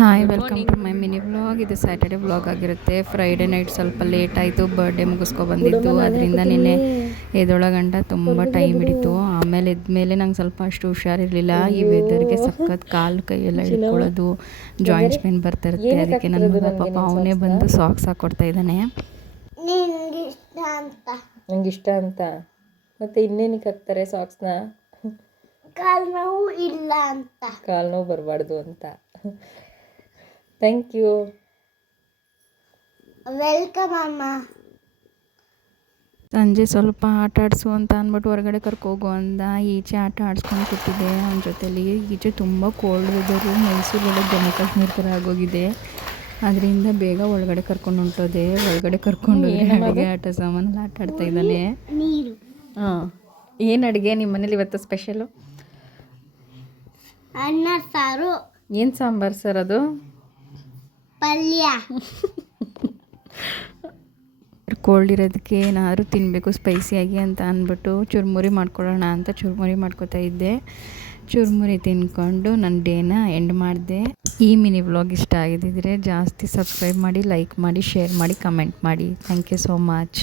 Hi, welcome to my mini vlog. ಇದು Saturday vlog ಆಗಿರುತ್ತೆ. Friday night ಸ್ವಲ್ಪ late ಆಯಿತು, ಬರ್ಡೇ ಮುಗಿಸ್ಕೊಬಂದಿದ್ದು. ಅದರಿಂದ ನಿನ್ನೆ ಎದೊಳಗಂಟ ತುಂಬ ಟೈಮ್ ಹಿಡಿತು. ಆಮೇಲೆ ಎದ್ಮೇಲೆ ನಂಗೆ ಸ್ವಲ್ಪ ಅಷ್ಟು ಹುಷಾರಿರಲಿಲ್ಲ. ಈ ವೆದರ್ಗೆ ಸಖತ್ ಕಾಲು ಕೈಯೆಲ್ಲ ಹಿಡ್ಕೊಳ್ಳೋದು, ಜಾಯಿಂಟ್ಸ್ ಪೇನ್ ಬರ್ತಿರುತ್ತೆ. ಅದಕ್ಕೆ ನನ್ನ ಮಗ ಪಾಪ ಅವನೇ ಬಂದು ಸಾಕ್ಸ್ ಹಾಕ್ಕೊಡ್ತಾ ಇದ್ದಾನೆ. ನಂಗೆ ಇಷ್ಟ ಅಂತ. ಮತ್ತೆ ಇನ್ನೇನಕ್ಕೆ ಹಾಕ್ತಾರೆ ಸಾಕ್ಸ್ನ? ಕಾಲು ನೋವು ಇಲ್ಲ ಅಂತ, ಕಾಲು ನೋವು ಬರಬಾರ್ದು ಅಂತ. Thank you. ವೆಲ್ಕಮ್ ಅಮ್ಮ. ಸಂಜೆ ಸ್ವಲ್ಪ ಆಟ ಆಡಿಸು ಅಂತ ಅಂದ್ಬಿಟ್ಟು ಹೊರಗಡೆ ಕರ್ಕೋಗು ಅಂದ. ಈಚೆ ಆಟ ಆಡಿಸ್ಕೊಂಡು ಕೂತಿದ್ದೆ ಅವನ ಜೊತೆಲಿ. ಈಚೆ ತುಂಬ ಕೋಲ್ಡ್ ವೆದರು, ಮೈಸೂರೊಳಗೆ ಜಮ್ಮು ಕಾಶ್ಮೀರ ಥರ ಆಗೋಗಿದೆ. ಅದರಿಂದ ಬೇಗ ಒಳಗಡೆ ಕರ್ಕೊಂಡು ಹೊಂಟೋದೆ. ಒಳಗಡೆ ಕರ್ಕೊಂಡು ಅಡುಗೆ ಆಟ ಸಾಮಾನೆಲ್ಲ ಆಟ ಆಡ್ತಾ ಇದ್ದಾನೆ. ನೀರು ಹಾಂ, ಏನು ಅಡುಗೆ ನಿಮ್ಮ ಮನೇಲಿ ಇವತ್ತು ಸ್ಪೆಷಲು? ಅನ್ನ ಸಾರು, ಏನು ಸಾಂಬಾರು ಸರ್ ಅದು? ಪಲ್ಯ. ಕೋಲ್ಡ್ ಇರೋದಕ್ಕೆ ಏನಾದರೂ ತಿನ್ನಬೇಕು ಸ್ಪೈಸಿಯಾಗಿ ಅಂತ ಅಂದ್ಬಿಟ್ಟು ಚುರುಮುರಿ ಮಾಡ್ಕೊಳ್ಳೋಣ ಅಂತ ಚುರುಮುರಿ ಮಾಡ್ಕೊತಾ ಇದ್ದೆ. ಚುರುಮುರಿ ತಿನ್ಕೊಂಡು ನನ್ನ ಡೇನ ಎಂಡ್ ಮಾಡಿದೆ. ಈ ಮಿನಿ ವ್ಲಾಗ್ ಇಷ್ಟ ಆಗಿದ್ದಿದ್ರೆ ಜಾಸ್ತಿ ಸಬ್ಸ್ಕ್ರೈಬ್ ಮಾಡಿ, ಲೈಕ್ ಮಾಡಿ, ಶೇರ್ ಮಾಡಿ, ಕಮೆಂಟ್ ಮಾಡಿ. Thank you so much.